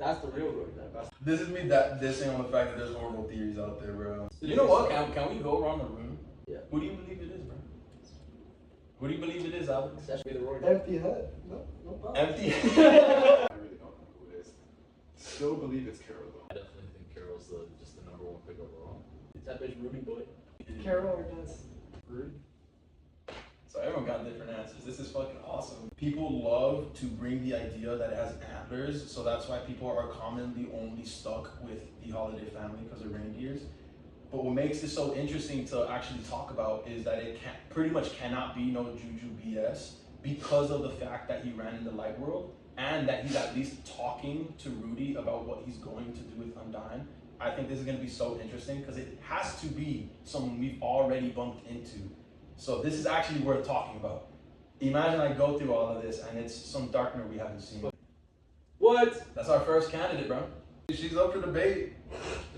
That's the real Rory Knight. This is me dissing on the fact that there's horrible theories out there, bro. You know what? Can we go around the room? Yeah. Who do you believe it is, bro? Who do you believe it is, Alex? That should be the Rory Knight. Empty head. No problem. Empty. I really don't know who it is. Still believe it's Carol though. I definitely think Carol's just the number one pick overall. It's that bitch Ruby boy. Carol or Des? Rudy. So everyone got different answers. This is fucking awesome. People love to bring the idea that it has antlers, so that's why people are commonly only stuck with the holiday family because of reindeers. But what makes this so interesting to actually talk about is that it pretty much cannot be no juju BS because of the fact that he ran in the light world and that he's at least talking to Rudy about what he's going to do with Undyne. I think this is going to be so interesting because it has to be someone we've already bumped into. So this is actually worth talking about. Imagine I go through all of this and it's some darkner we haven't seen. What? That's our first candidate, bro. She's up for debate.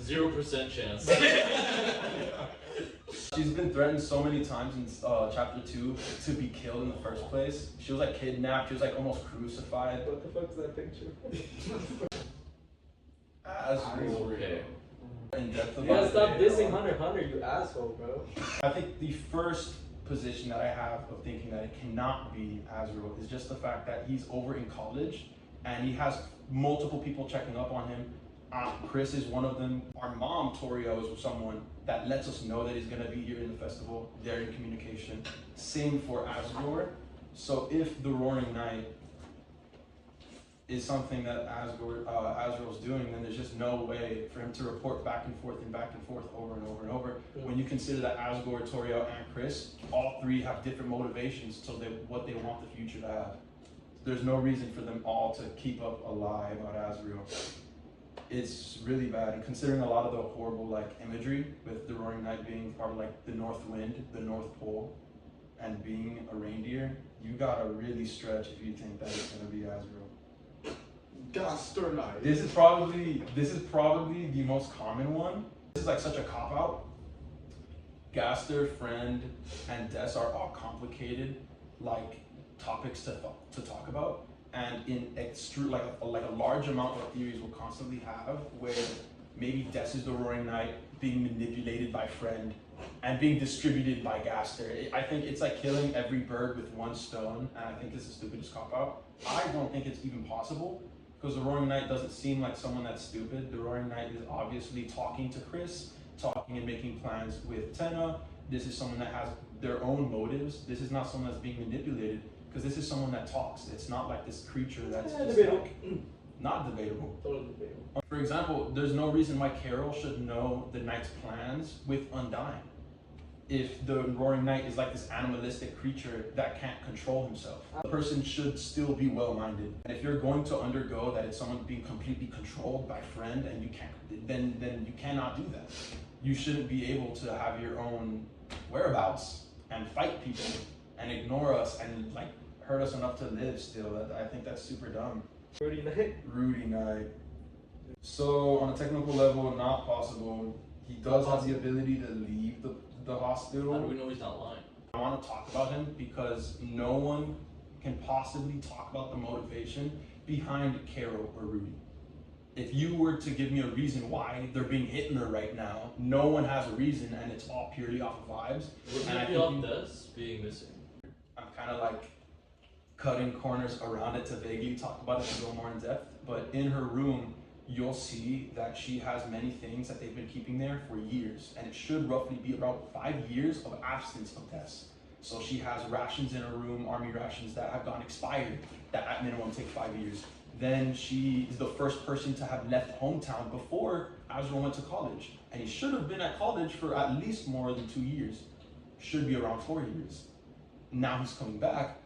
0% chance. She's been threatened so many times in chapter 2 to be killed in the first place. She was like kidnapped, she was like almost crucified. What the fuck is that picture? Okay. In depth You about gotta it. stop dissing Hunter, you asshole, bro. I think the first position that I have of thinking that it cannot be Azrael is just the fact that he's over in college and he has multiple people checking up on him. Chris is one of them. Our mom, Torio, is someone that lets us know that he's going to be here in the festival. They're in communication. Same for Asgore. So if the Roaring Knight is something that Azrael's doing, then there's just no way for him to report back and forth over and over and over. When you consider that Asgore, Torio, and Chris, all three have different motivations to what they want the future to have. There's no reason for them all to keep up a lie about Azrael. It's really bad, and considering a lot of the horrible imagery with the Roaring Knight being part of the North Wind, the North Pole, and being a reindeer, you gotta really stretch if you think that it's gonna be Azrael. Gaster Knight. This is probably the most common one. This is such a cop out. Gaster, Friend, and Des are all complicated topics to talk about. And in a large amount of theories we'll constantly have where maybe Des is the Roaring Knight being manipulated by Friend and being distributed by Gaster. I think it's like killing every bird with one stone, and I think this is the stupidest cop-out. I don't think it's even possible because the Roaring Knight doesn't seem like someone that's stupid. The Roaring Knight is obviously talking to Chris, talking and making plans with Tenna. This is someone that has their own motives. This is not someone that's being manipulated. Because this is someone that talks. It's not like this creature that's just debatable. Not debatable. Totally debatable. For example, there's no reason why Carol should know the Knight's plans with Undyne. If the Roaring Knight is like this animalistic creature that can't control himself, the person should still be well-minded. And if you're going to undergo that it's someone being completely controlled by Friend and you can't, then you cannot do that. You shouldn't be able to have your own whereabouts and fight people and ignore us and hurt us enough to live still. I think that's super dumb. Rudy Knight. Rudy Knight. So on a technical level, not possible. He does have the ability to leave the hospital. How do we know he's not lying? I want to talk about him because no one can possibly talk about the motivation behind Carol or Rudy. If you were to give me a reason why they're being Hitler right now, no one has a reason and it's all purely off of vibes. Wouldn't it be off Des being missing? I'm kind of cutting corners around it to vaguely talk about it to go more in depth, but in her room you'll see that she has many things that they've been keeping there for years, and it should roughly be about 5 years of absence of Des. So she has rations in her room, army rations that have gone expired, that at minimum take 5 years. Then she is the first person to have left hometown before Azrael went to college, and he should have been at college for at least more than 2 years, should be around 4 years. Now he's coming back.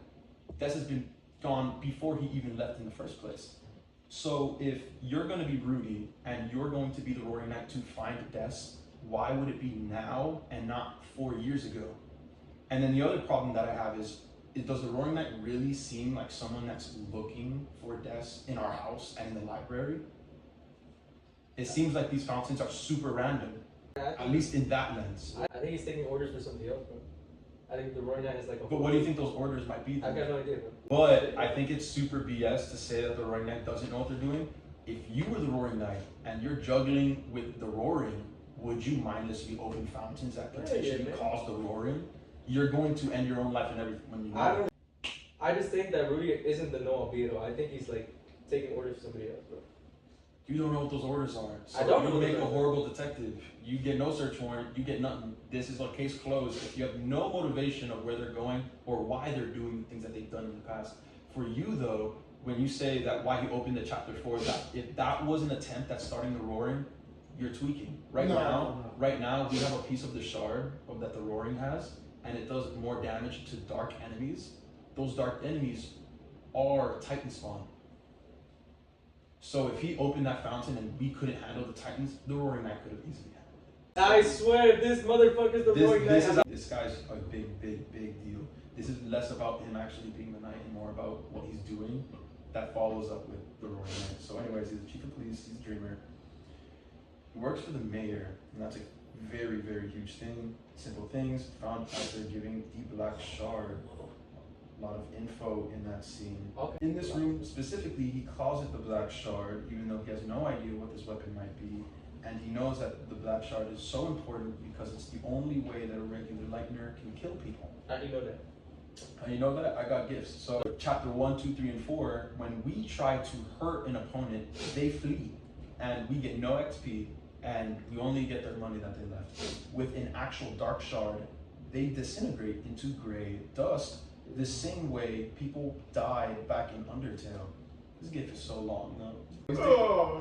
Des has been gone before he even left in the first place. So if you're going to be Rudy and you're going to be the Roaring Knight to find Des, why would it be now and not 4 years ago? And then the other problem that I have is does the Roaring Knight really seem like someone that's looking for Des in our house and in the library? It seems like these fountains are super random, at least in that lens. I think he's taking orders for somebody else, bro. I think the Roaring Knight is like a... But what do you think those orders might be? I've got no idea, bro. But I think it's super BS to say that the Roaring Knight doesn't know what they're doing. if you were the Roaring Knight and you're juggling with the roaring, would you mindlessly open fountains that potentially man. cause the roaring? You're going to end your own life and everything when you know. I don't. I just think that Rudy isn't the Noah Beto. I think he's like taking orders from somebody else, bro. You don't know what those orders are. So I don't know you what make those a are. horrible detective. You get no search warrant. You get nothing. This is a case closed. If you have no motivation of where they're going or why they're doing things that they've done in the past. For you though, when you say that why he opened the chapter 4, that if that was an attempt at starting the roaring, you're tweaking. Right now we have a piece of the shard that the roaring has, and it does more damage to dark enemies. Those dark enemies are Titan spawn. So if he opened that fountain and we couldn't handle the Titans, the Roaring Knight could have easily handled it. I swear, this motherfucker's the Roaring Knight. This guy's a big deal. This is less about him actually being the knight and more about what he's doing that follows up with the Roaring Knight. So anyways, he's the chief of police, he's a dreamer. He works for the mayor, and that's a very huge thing. Simple things, found out there giving the Black Shard. A lot of info in that scene. Okay. In this room specifically, he calls it the Black Shard, even though he has no idea what this weapon might be. And he knows that the Black Shard is so important because it's the only way that a regular lightner can kill people. How do you know that? And you know that? I got gifts. So chapter 1, 2, 3, and 4, when we try to hurt an opponent, they flee. And we get no XP, and we only get their money that they left. With an actual Dark Shard, they disintegrate into gray dust. The same way people died back in Undertale. This gift is so long, no?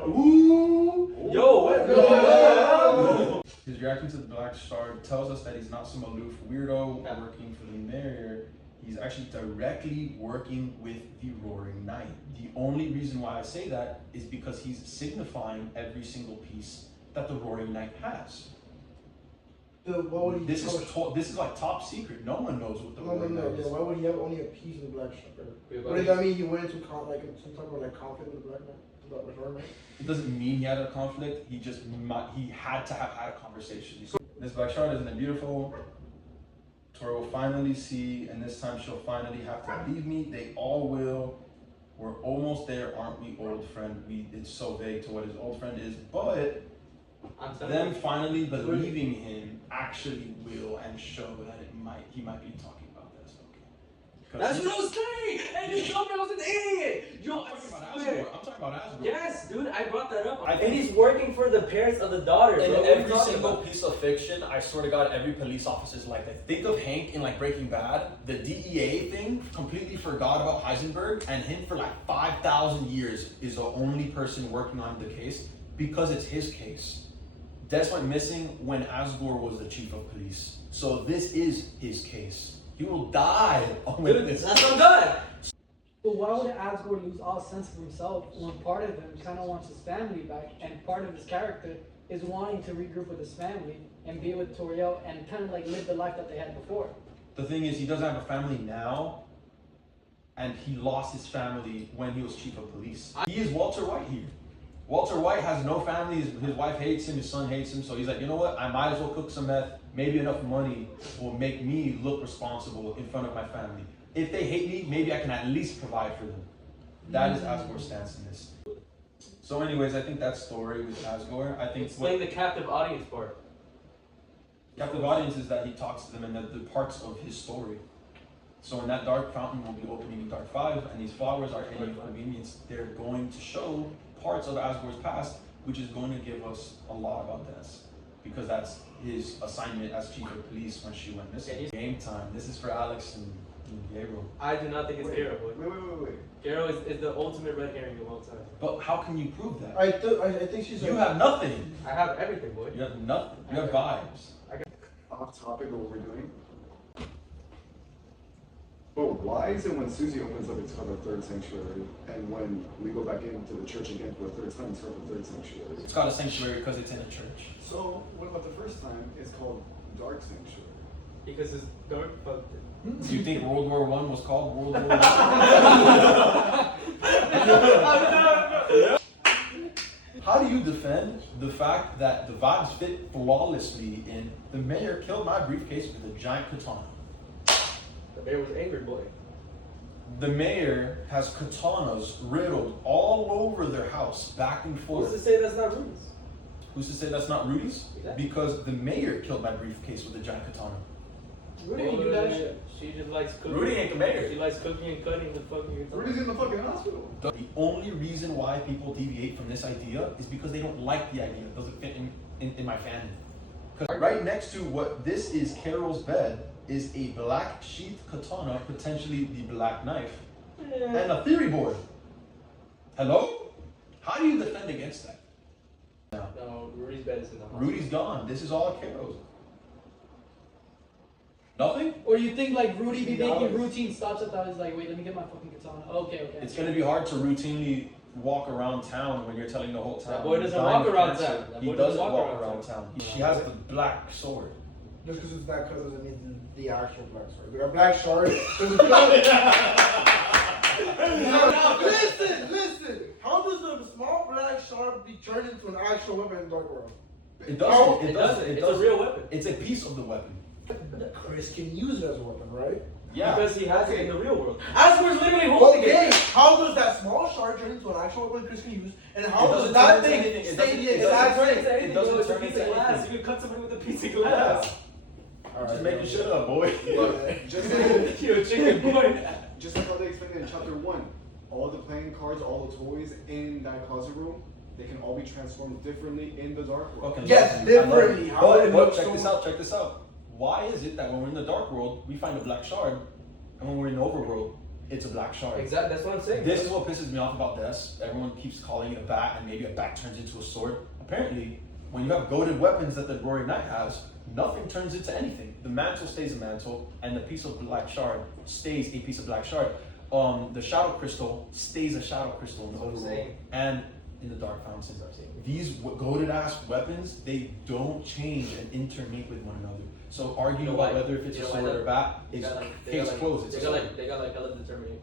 Ooh. Yo, what? No. His reaction to the Black Shard tells us that he's not some aloof weirdo working for the mayor. He's actually directly working with the Roaring Knight. The only reason why I say that is because he's signifying every single piece that the Roaring Knight has. This is like top secret. No one knows what the Roaring Knight is. Why would he have only a piece of the Black Shard? What does that mean? He went into some type of like conflict with the Black Knight? The Roaring Knight? It doesn't mean he had a conflict. He had to have had a conversation. This Black Shard, isn't it beautiful? Tori will finally see, and this time she'll finally have to leave me. They all will. We're almost there, aren't we, old friend? It's so vague to what his old friend is, but them finally believing him actually will and show that he might be talking about this. Okay. That's what I was saying! And you told me I was an idiot! Yo, I'm talking about Asgore. Yes, dude, I brought that up. I And he's working for the parents of the daughter, In bro. What are you every talking single about? piece of fiction, I swear to God, every police officer is like that. Think of Hank in like Breaking Bad. The DEA thing, completely forgot about Heisenberg, and him for like 5,000 years is the only person working on the case because it's his case. Des went missing when Asgore was the chief of police. So this is his case. He will die with this. That's what I'm But why would Asgore lose all sense of himself when part of him kind of wants his family back, and part of his character is wanting to regroup with his family and be with Toriel and kind of like live the life that they had before? The thing is, he doesn't have a family now, and he lost his family when he was chief of police. He is Walter White here. Walter White has no family, his wife hates him, his son hates him, so he's like, you know what, I might as well cook some meth, maybe enough money will make me look responsible in front of my family. If they hate me, maybe I can at least provide for them. That is Asgore's stance in this. So anyways, I think that story with Asgore, I think Explain the captive audience part. Captive audience is that he talks to them and the parts of his story. So in that dark fountain will be opening in Dark 5, and these flowers are any inconvenience. They're going to show parts of Asgore's past, which is going to give us a lot about this, because that's his assignment as chief of police when she went missing. Game time. This is for Alex and Gabriel. I do not think it's Garo, boy. Wait. Garo is the ultimate red herring of all time. But how can you prove that? I think she's. You have nothing. I have everything, boy. You have nothing. You have vibes. Off topic of what we're doing. But why is it when Susie opens up, it's called the third sanctuary, and when we go back into the church again for the third time, it's called the third sanctuary? It's called a sanctuary because it's in a church. So what about the first time? It's called dark sanctuary. Because it's dark fucked it. Do you think World War I was called World War I? How do you defend the fact that the vibes fit flawlessly in the mayor killed my briefcase with a giant katana? The mayor was angry, boy. The mayor has katanas riddled all over their house, back and Who's forth. to say that's not Rudy's? Who's to say that's not Rudy's? Exactly. Because the mayor killed my briefcase with a giant katana. Rudy didn't do that shit. She just likes cooking. Rudy ain't the mayor. She likes cooking and cutting the fucking. Rudy's in the fucking hospital. The only reason why people deviate from this idea is because they don't like the idea. It doesn't fit in my family. Because right next to what this is Carol's bed is a black sheath katana, potentially the black knife, and a theory board. Hello? How do you defend against that? No, Rudy's bed is in the hospital. Rudy's gone. This is all Carol's. Nothing? Or you think like Rudy be $60. making routine stops at that? He's like, wait, let me get my fucking katana. Okay. It's gonna be hard to routinely walk around town when you're telling the whole town. That boy doesn't he's dying walk of around cancer. town. That He boy doesn't doesn't walk walk around around town. town. She has the black sword. Just because it's black color doesn't mean the actual black shard. Like a black shard. There's a black. Now, listen. How does a small black shard be turned into an actual weapon in Dark World? It doesn't. It doesn't. It's a real weapon. It's a piece of the weapon. Chris can use it as a weapon, right? Yeah. Because he has it in the real world. Asgor's literally holding Okay, it. how does that small shard turn into an actual weapon Chris can use? And how It does doesn't that turn into thing anything. It stay doesn't- the it It's not exact turning same? into anything. It doesn't It's a turn piece into of glass. anything. You can cut somebody with a piece of glass. Just making shit up, boy. Look, just like, You a chicken boy. just like how they explained in chapter 1, all the playing cards, all the toys in that closet room, they can all be transformed differently in the dark world. Fucking Yes, love you. I love differently. you. How would it But look check so this much- out. Check this out. Why is it that when we're in the dark world we find a black shard, and when we're in the overworld it's a black shard? Exactly. That's what I'm saying. This is what pisses me off about this. Everyone keeps calling it a bat, and maybe a bat turns into a sword. Apparently, when you have goaded weapons that the Roaring Knight has, nothing turns into anything. The mantle stays a mantle, and the piece of black shard stays a piece of black shard. The shadow crystal stays a shadow crystal in the That's what I'm overworld, saying. and in the dark fountain. That's what I'm saying. These goaded ass weapons, they don't change and intermate with one another. So arguing You know about why? whether if it's You a know why sword that- or a bat They is got like, case closed. It's a sword. they got like hella determination.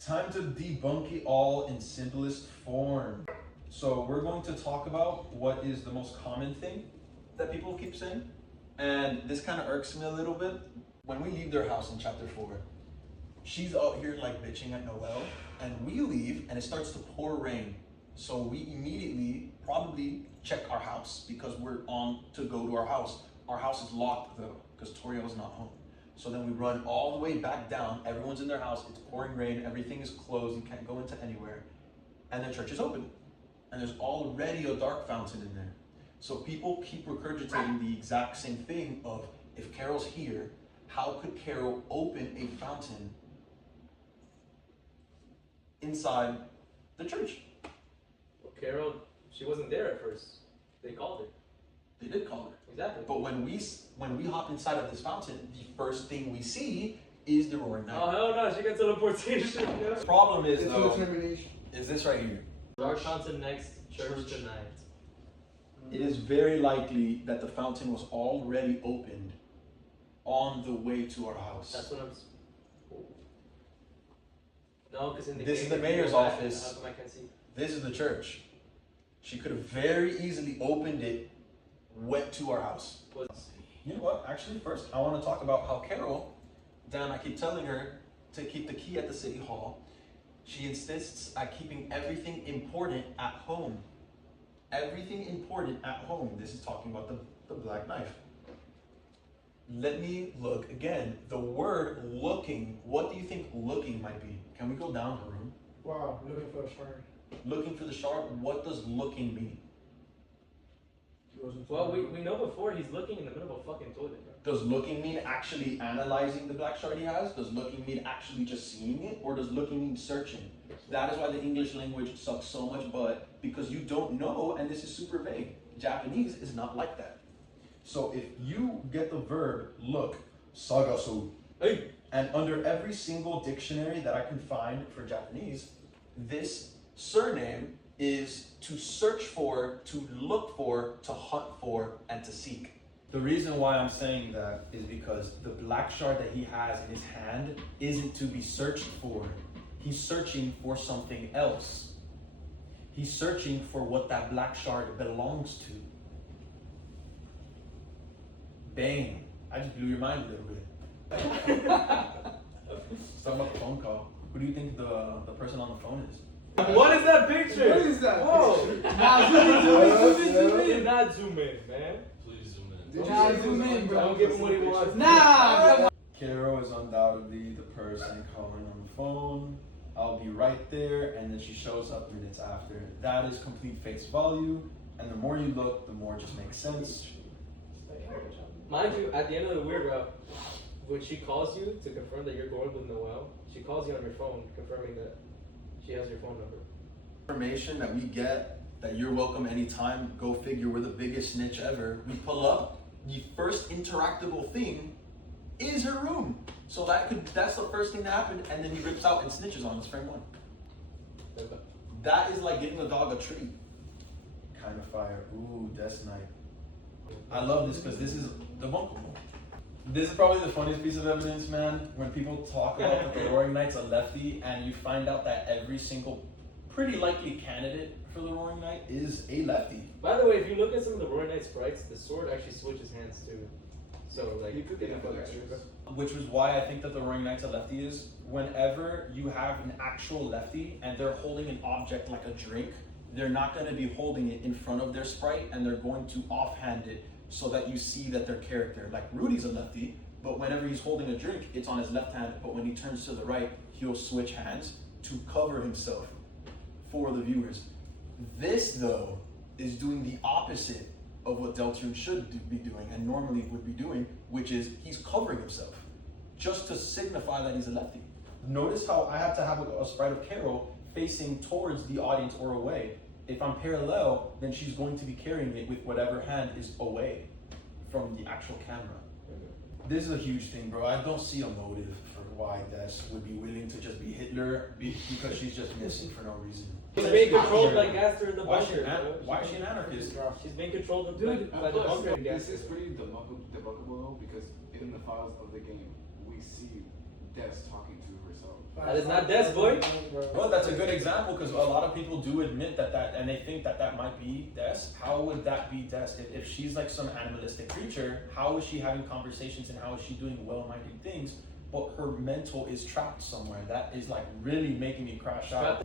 Time to debunk it all in simplest form. So we're going to talk about what is the most common thing that people keep saying. And this kind of irks me a little bit. When we leave their house in chapter 4, she's out here like bitching at Noel, and we leave and it starts to pour rain. So we immediately probably check our house because we're on to go to our house. Our house is locked though, because Toriel's not home. So then we run all the way back down. Everyone's in their house. It's pouring rain. Everything is closed. You can't go into anywhere. And the church is open. And there's already a dark fountain in there. So people keep regurgitating the exact same thing of, if Carol's here, how could Carol open a fountain inside the church? Well, Carol, she wasn't there at first. They called her. They did call her. Exactly. But when we hop inside of this fountain, the first thing we see is the Roaring Knight. Oh hell no, she got teleportation. Yeah. The problem is It's a though, determination. is this right here. Dark fountain next, church tonight. It is very likely that the fountain was already opened on the way to our house. That's what I'm. No, because in the This game, is the if you mayor's go back, office. how come I can't see? This is the church. She could have very easily opened it, went to our house. What's- You know what? Actually, first, I want to talk about how Carol, Dan, I keep telling her to keep the key at the city hall. She insists at keeping everything important at home. Everything important at home. This is talking about the black knife. Let me look again. The word looking, what do you think looking might be? Can we go down the room? Wow, looking for a shard. Looking for the shard, what does looking mean? Well, we know before he's looking in the middle of a fucking toilet, bro. Does looking mean actually analyzing the black shard he has? Does looking mean actually just seeing it? Or does looking mean searching? That is why the English language sucks so much butt, because you don't know, and this is super vague. Japanese is not like that. So if you get the verb look, sagasu, Hey. and under every single dictionary that I can find for Japanese, this surname is to search for, to look for, to hunt for, and to seek. The reason why I'm saying that is because the black shard that he has in his hand isn't to be searched for. He's searching for something else. He's searching for what that black shard belongs to. Bang. I just blew your mind a little bit. talking about the phone call. Who do you think the person on the phone is? What is that picture? What is that Whoa. picture? Nah, zoom in. Do not zoom in, man. Please zoom in. Did you Nah, say it zoom was in, on bro. Don't give him what he wants. Nah, come on. Caro is undoubtedly the person calling on the phone. I'll be right there, and then she shows up minutes after. That is complete face value, and the more you look, the more it just makes sense. Mind you, at the end of the weird route, when she calls you to confirm that you're going with Noel, she calls you on your phone confirming that she has your phone number. Information that we get that you're welcome anytime. Go figure, we're the biggest snitch ever. We pull up, the first interactable thing is her room. So that's the first thing that happened, and then he rips out and snitches on us, frame one. Okay. That is like giving a dog a treat. Kind of fire. Ooh, Death Knight. I love this because this is debunkable. This is probably the funniest piece of evidence, man. When people talk about that the Roaring Knight's a lefty, and you find out that every single pretty likely candidate for the Roaring Knight is a lefty. By the way, if you look at some of the Roaring Knight sprites, the sword actually switches hands too. So like You could they be don't fuck ambidextrous. extras. Which was why I think that the Roaring Knight's a lefty is whenever you have an actual lefty and they're holding an object like a drink, they're not going to be holding it in front of their sprite, and they're going to offhand it so that you see that their character, like Rudy's a lefty, but whenever he's holding a drink, it's on his left hand, but when he turns to the right, he'll switch hands to cover himself for the viewers. This, though, is doing the opposite of what Deltarune should be doing and normally would be doing, which is he's covering himself just to signify that he's a lefty. Notice how I have to have a sprite of Carol facing towards the audience or away. If I'm parallel, then she's going to be carrying it with whatever hand is away from the actual camera. This is a huge thing, bro. I don't see a motive for why Des would be willing to just be Hitler because she's just missing for no reason. She's being controlled by Gaster in the Why is she bunker. an, bro. why is she an anarchist? She's being controlled Dude, by the bunker and This Gaster. is pretty debunkable though, because in the files of the game, we see Des talking to herself. That is not Des, boy. Well, that's a good example because a lot of people do admit that and they think that might be Des. How would that be Des? If she's like some animalistic creature, how is she having conversations and how is she doing well-minded things, but her mental is trapped somewhere? That is like really making me crash out.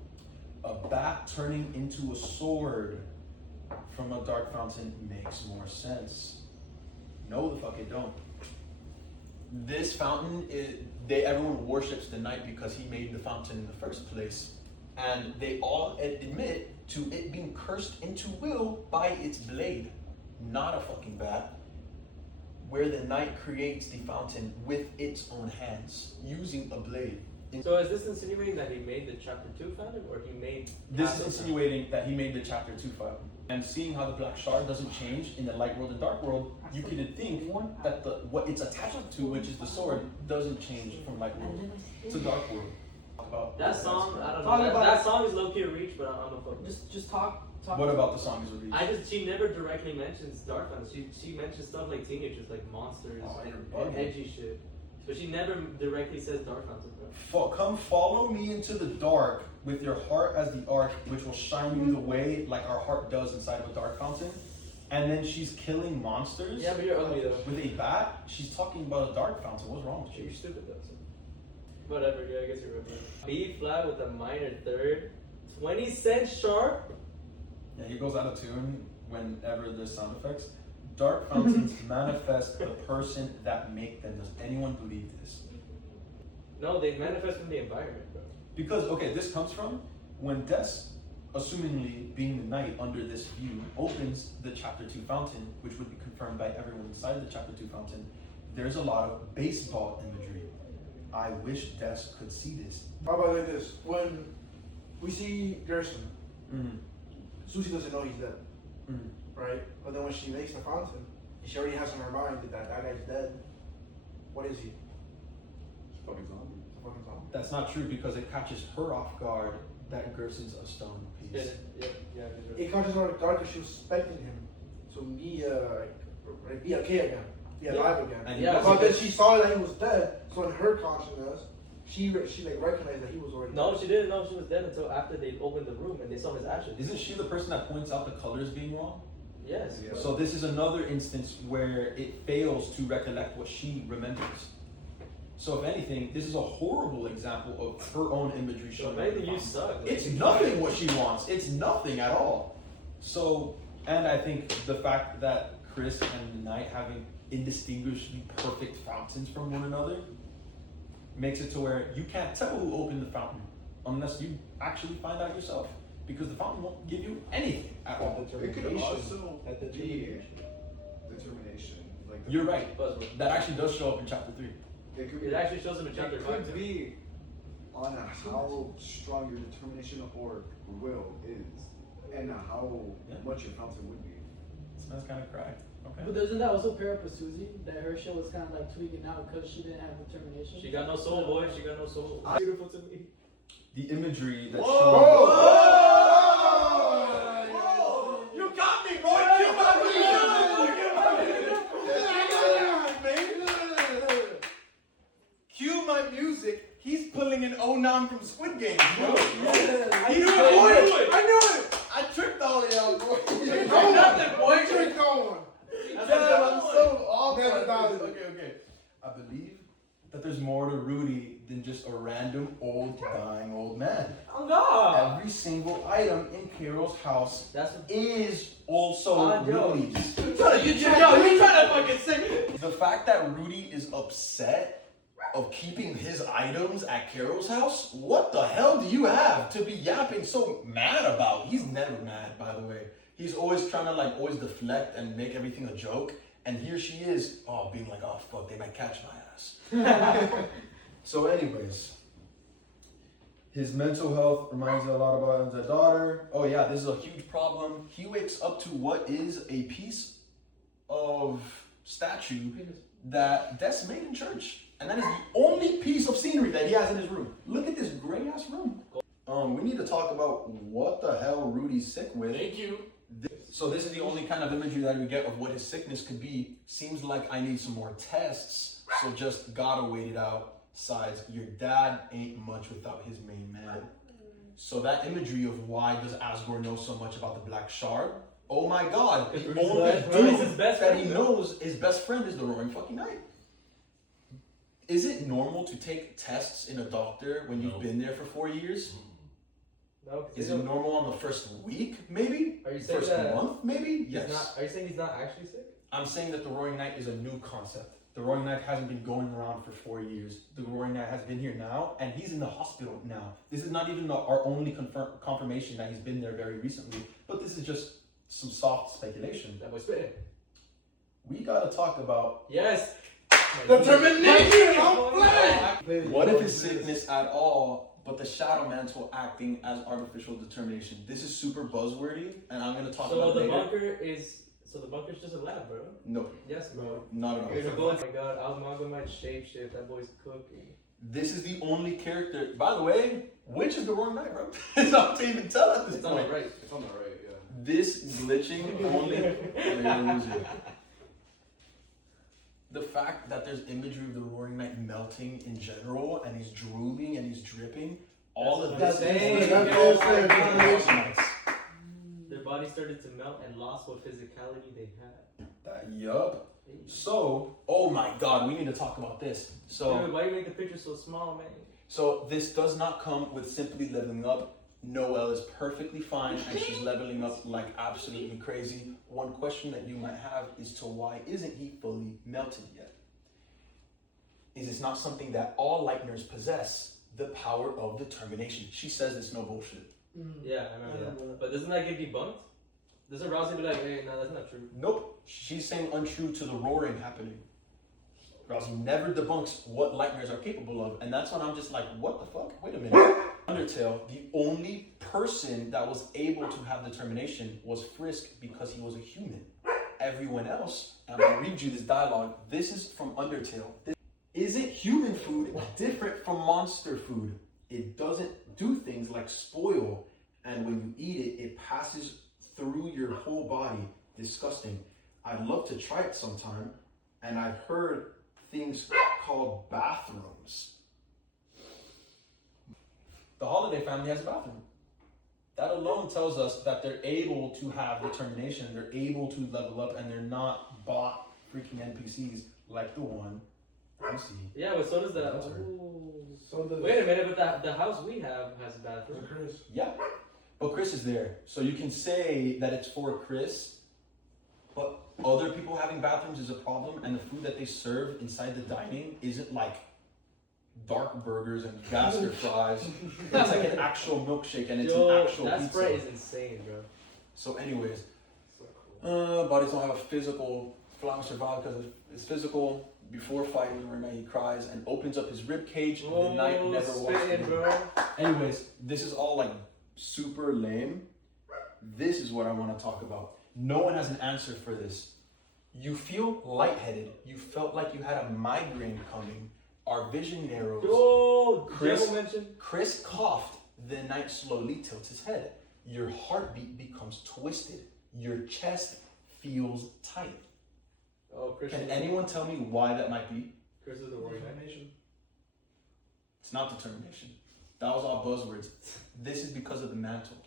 A bat turning into a sword from a dark fountain makes more sense. No, the fuck it don't. This fountain, everyone worships the knight because he made the fountain in the first place. And they all admit to it being cursed into will by its blade, not a fucking bat. Where the knight creates the fountain with its own hands, using a blade. So is this insinuating that he made the chapter 2 fountain, or he made This half is the insinuating that he made the chapter 2 file. And seeing how the black shard doesn't change in the light world and dark world, you could think that what it's attached to, which is the sword, doesn't change from light world to dark world. About That song, I don't Talk know. about That it. song is low key a reach, but I'm a fuck. Just talk. What about the song is a reach? She never directly mentions dark fountain. She mentions stuff like teenagers, like monsters, Oh, you're and bugging. edgy shit. But she never directly says dark fountain, bro. Come follow me into the dark with your heart as the arc, which will shine you the way like our heart does inside of a dark fountain. And then she's killing monsters Yeah, but you're ugly though. with a bat. She's talking about a dark fountain. What's wrong with you? You're stupid though. So. Whatever, yeah, I guess you're right. B flat with a minor third. 20 cents sharp. Yeah, he goes out of tune whenever there's sound effects. Dark fountains manifest the person that make them. Does anyone believe this? No, they manifest from the environment, bro. Because, okay, this comes from when Des, assumingly being the knight under this view, opens the chapter 2 fountain, which would be confirmed by everyone inside the chapter 2 fountain. There's a lot of baseball imagery. I wish Des could see this. How about like this? When we see Gerson, Mm-hmm. Susie doesn't know he's dead, Mm-hmm. right? But then when she makes the fountain, she already has in her mind that guy's dead. What is he? It's fucking zombie. He's a fucking zombie. That's not true because it catches her off guard that Gerson's a stone Yeah, piece. yeah, yeah. he's right. It catches her off guard because she was expecting him to be be okay again, be alive again. And Yeah, But then she saw that he was dead, so in her consciousness, she like recognized that he was already No, dead. she didn't know she was dead until after they opened the room and they saw his ashes. Isn't she the person that points out the colors being wrong? Yes. Yeah. So this is another instance where it fails to recollect what she remembers. So if anything, this is a horrible example of her own imagery So showing. if anything, you suck. It's nothing what she wants. It's nothing at all. So, and I think the fact that Chris and Knight having indistinguishably perfect fountains from one another makes it to where you can't tell who opened the fountain unless you actually find out yourself, because the fountain won't give you anything at all. It could also At the be determination. determination. Like You're right. Buzzword. That actually does show up in chapter 3. It could It actually shows him in chapter It 5 could too. be on how strong your determination or will is, and how Yeah. much your fountain would be. That's kind of cracked. Okay. But doesn't that also pair up with Susie? That her shit was kind of like tweaking out because she didn't have determination. She got no soul, boy. She got no soul. Beautiful to me. The imagery that Whoa! Whoa! You got me, boy! You got me! Cue my music. He's pulling an 09 from Squid Game, bro. I He knew knew it, boy! it. I knew it! I tricked all of y'all, boy. Nothing, boy! Trick going! Damn, I'm so off. Never on thought this. of it. Okay. I believe that there's more to Rudy than just a random dying old man. Oh no! Every single item in Carol's house That's is also yo. Rudy's. you trying to fucking say The fact that Rudy is upset of keeping his items at Carol's house, what the hell do you have to be yapping so mad about? He's never mad, by the way. He's always trying to always deflect and make everything a joke. And here she is, being like, oh fuck, they might catch my ass. So anyways, his mental health reminds you a lot about his daughter. Oh yeah, this is a huge problem. He wakes up to what is a piece of statue that Des made in church. And that is the only piece of scenery that he has in his room. Look at this gray ass room. We need to talk about what the hell Rudy's sick with. Thank you. So this is the only kind of imagery that we get of what his sickness could be. Seems like I need some more tests, so just gotta wait it out. Sides, your dad ain't much without his main man. So that imagery of why does Asgore know so much about the Black Shard? Oh my god, the Rudy's only best friend. dude His best that friend, he yeah. knows, his best friend is the Roaring fucking Knight. Is it normal to take tests in a doctor when you've No. been there for 4 years? No, 'cause Is they it don't- normal on the first week, maybe? Are you saying First that month, maybe? he's Yes. not? Are you saying he's not actually sick? I'm saying that the Roaring Knight is a new concept. The Roaring Knight hasn't been going around for 4 years. The Roaring Knight has been here now, and he's in the hospital now. This is not even our only confirmation that he's been there very recently, but this is just some soft speculation. That boy spitting. We gotta talk about Yes. Determination! I'm playing! what if his sickness at all, but the Shadow Mantle acting as artificial determination. This is super buzzwordy, and I'm gonna talk So about the it later. bunker is. So the bunker's just a lab, bro. No, Yes, bro. not at Here's a all. bullet. Oh my god, Almago might shapeshift. That boy's cooking. This is the only character. By the way, which is the Roaring Knight, bro? It's not to even tell at this It's on point. the right. It's on the right, yeah. This glitching only. You're gonna lose it. The fact that there's imagery of the Roaring Knight melting in general, and he's drooling and he's dripping, all of this That's is insane. Their body started to melt and lost what physicality they had. Yup. So, oh my god, we need to talk about this. So, Dude, why you make the picture so small, man? so this does not come with simply leveling up. Noelle is perfectly fine and she's leveling up like absolutely crazy. One question that you might have is to why isn't he fully melted yet? Is this not something that all Lightners possess? The power of determination. She says it's no bullshit. Yeah, I remember that. But doesn't that get debunked? Doesn't Rousey be like, hey, no, that's not true? Nope. She's saying untrue to the roaring happening. Rousey never debunks what Lightners are capable of, and that's when I'm just like, what the fuck? Wait a minute. Undertale, the only person that was able to have determination was Frisk because he was a human. Everyone else, and I'm gonna read you this dialogue. This is from Undertale. Isn't human food different from monster food? It doesn't do things like spoil, and when you eat it, it passes through your whole body. Disgusting. I'd love to try it sometime, and I've heard things called bathrooms. The Holiday family has a bathroom. That alone tells us that they're able to have determination, they're able to level up, and they're not bought freaking NPCs like the one You see. Yeah, but so does the. That's right. So the Wait a minute, but the house we have has a bathroom. Chris. Yeah. But Chris is there. So you can say that it's for Chris, but other people having bathrooms is a problem, and the food that they serve inside the dining isn't like dark burgers and gaster fries. It's like an actual milkshake and it's an actual that pizza. Sprite is insane, bro. So anyways, bodies don't have a physical flying survive because it's physical. Before fighting, Renee he cries and opens up his rib cage. The night never walks spitting, in. bro. Anyways, this is all like super lame. This is what I want to talk about. No one has an answer for this. You feel lightheaded. You felt like you had a migraine coming. Our vision narrows. Yo, Chris- Devil mentioned. Chris coughed. The knight slowly tilts his head. Your heartbeat becomes twisted. Your chest feels tight. Oh, Chris. Can anyone tell me why that might be? Chris is the warrior. It's not determination. That was all buzzwords. This is because of the mantle.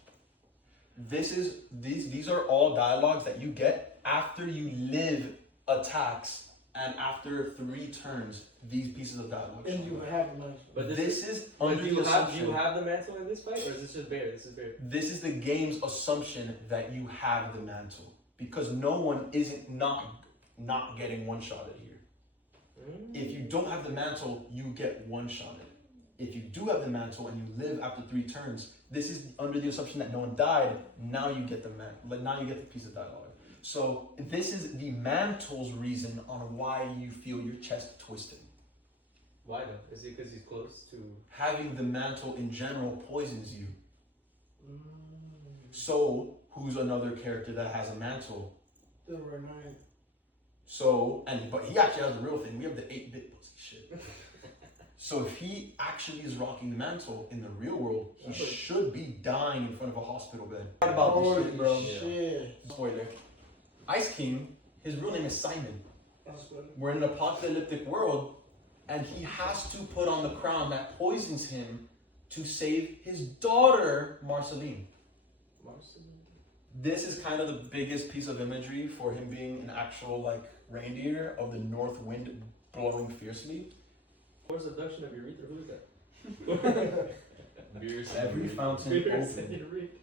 These are all dialogues that you get after you live attacks and after 3 turns. These pieces of dialogue. And you have a nice. But This is but under do the you have assumption. the mantle in this fight, or is this just Bear? This is Bear. This is the game's assumption that you have the mantle because no one isn't not getting one-shotted here. If you don't have the mantle, you get one-shotted. If you do have the mantle and you live after 3 turns, this is under the assumption that no one died. Now you get now you get the piece of dialogue. So this is the mantle's reason on why you feel your chest twisted. Why though? Is it because he's close to? Having the mantle in general poisons you. So who's another character that has a mantle? The Renee. So, but he actually has the real thing. We have the 8-bit pussy shit. So if he actually is rocking the mantle in the real world, he should be dying in front of a hospital bed. What about this shit, bro? Shit. Spoiler. Ice King, his real name is Simon. That's good. We're in an apocalyptic world, and he has to put on the crown that poisons him to save his daughter, Marceline. This is kind of the biggest piece of imagery for him being an actual like reindeer of the north wind blowing fiercely. Where's the abduction of urethra? Who is that? Beers. Every fountain Beers and opened. urethra.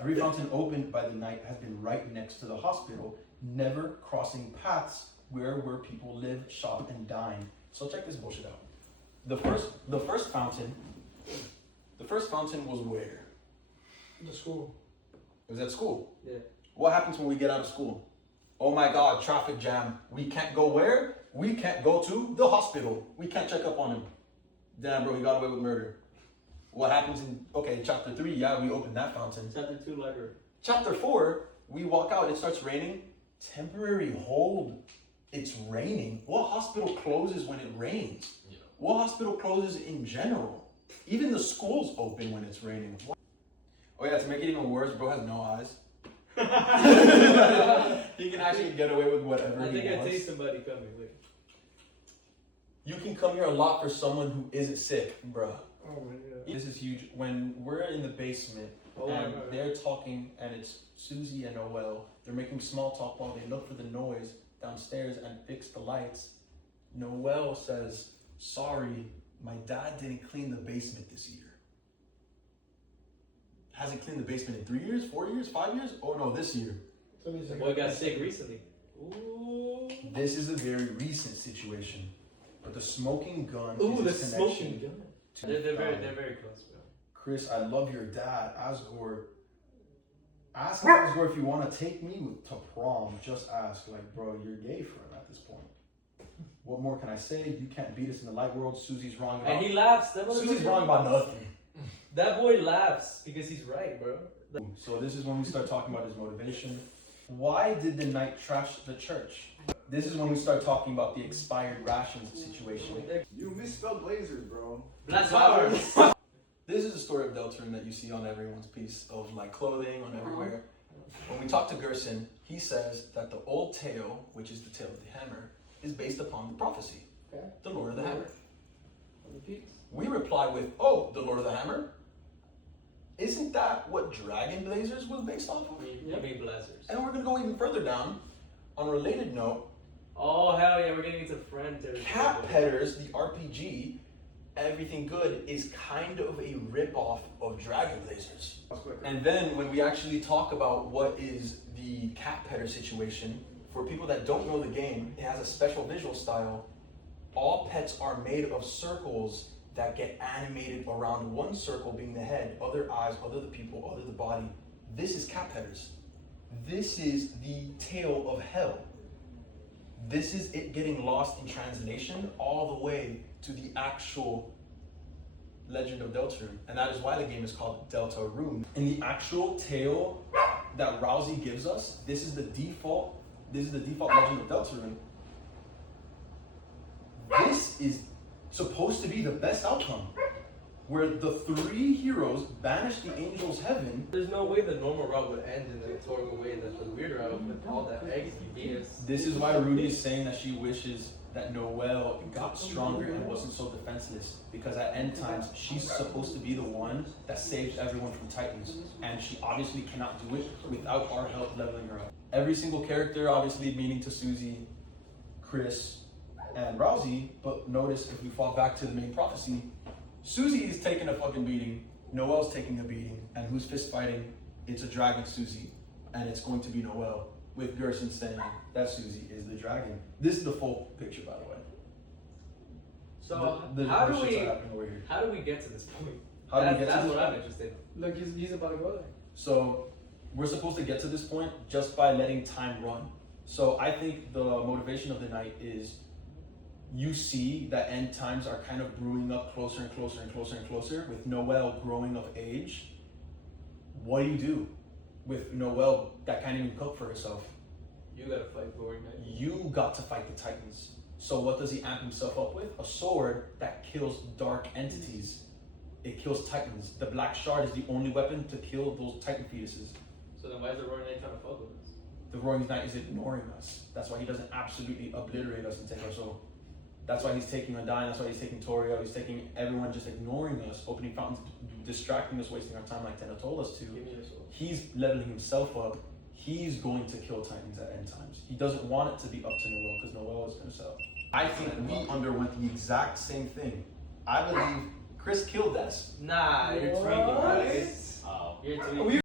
Every fountain opened by the night has been right next to the hospital, never crossing paths where people live, shop, and dine. So check this bullshit out. The first fountain was where? The school. It was at school. Yeah. What happens when we get out of school? Oh my God, traffic jam. We can't go where? We can't go to the hospital. We can't check up on him. Damn, bro, he got away with murder. What happens in chapter 3? Yeah, we open that fountain. Chapter 2 library. Chapter 4, we walk out. It starts raining. Temporary hold. It's raining. What hospital closes when it rains? Yeah. What hospital closes in general? Even the schools open when it's raining. Oh yeah, to make it even worse, bro has no eyes. He can actually get away with whatever I think he I wants. taste somebody coming. Wait. You can come here a lot for someone who isn't sick, bruh. Oh my God. This is huge. When we're in the basement and they're talking, and it's Susie and Noel, they're making small talk while they look for the noise downstairs and fix the lights. Noel says, "Sorry, my dad didn't clean the basement this year." Hasn't cleaned the basement in 3 years, 4 years, 5 years? Oh no, this year. So he's The like, boy got sick recently. Ooh. This is a very recent situation. But the smoking gun Ooh, the is his smoking connection gun. to They're God. very close, bro. Chris, I love your dad, Asgore. Ask Asgore if you want to take me to prom. Just ask, like, bro, you're gay for him at this point. What more can I say? You can't beat us in the light world. Susie's wrong about And he laughs. That Susie's motherfucker- wrong about nothing. That boy laughs because he's right, bro. So this is when we start talking about his motivation. Why did the knight trash the church? This is when we start talking about the expired rations situation. You misspelled lasers, bro. That's hard. This is the story of Deltarune that you see on everyone's piece of like clothing on everywhere. When we talk to Gerson, he says that the old tale, which is the tale of the hammer, is based upon the prophecy, Okay. the Lord of the Hammer. Repeats. We reply with, "Oh, the Lord of the Hammer? Isn't that what Dragon Blazers was based off of?" You mean blazers. And we're gonna go even further down. On a related note, Oh hell yeah, we're getting into friend territory. Cat Pedders, the RPG, everything good, is kind of a ripoff of Dragon Blazers. And then when we actually talk about what is the Cat Petter situation, for people that don't know the game, it has a special visual style. All pets are made of circles that get animated around one circle being the head, other eyes, other the pupil, other the body. This is Cat Petters. This is the tale of hell. This is it getting lost in translation all the way to the actual Legend of Deltarune. And that is why the game is called Deltarune. In the actual tale that Rousey gives us, this is the default Legend of Deltarune. This is supposed to be the best outcome, where the three heroes banish the angels' heaven. There's no way the normal route would end in the tutorial way that the weird route with all that eggs you gave us. This is why Rudy is saying that she wishes that Noelle got stronger and wasn't so defenseless, because at end times she's supposed to be the one that saves everyone from Titans, and she obviously cannot do it without our help leveling her up. Every single character obviously meaning to Susie, Chris, and Rousey, but notice if we fall back to the main prophecy, Susie is taking a fucking beating, Noelle's taking a beating, and who's fist fighting? It's a dragon Susie, and it's going to be Noelle, with Gerson saying that Susie is the dragon. This is the full picture, by the way. So The how do shits we are happening over here. how do we get to this point? How do we get to That's this what I'm point? interested in. Look, he's about to go there. So we're supposed to get to this point just by letting time run. So I think the motivation of the night is you see that end times are kind of brewing up closer and closer and closer and closer with Noelle growing of age. What do with Noelle that can't even cook for herself? You gotta fight Glory Knight. You got to fight the Titans. So what does he amp himself up with? A sword that kills dark entities. It kills Titans. The Black Shard is the only weapon to kill those Titan fetuses. So then why is the Roaring Knight trying to fuck with us? The Roaring Knight is ignoring us. That's why he doesn't absolutely obliterate us and take our soul. That's why he's taking Undyne, that's why he's taking Toriel, he's taking everyone, just ignoring us, opening fountains, distracting us, wasting our time like Tenna told us to. Give me your soul. He's leveling himself up. He's going to kill Titans at end times. He doesn't want it to be up to Noelle, because Noelle is going to sell. I think we underwent the exact same thing. I believe Chris killed us. Nah, you're tweaking, What? guys. Wow. You're tweaking.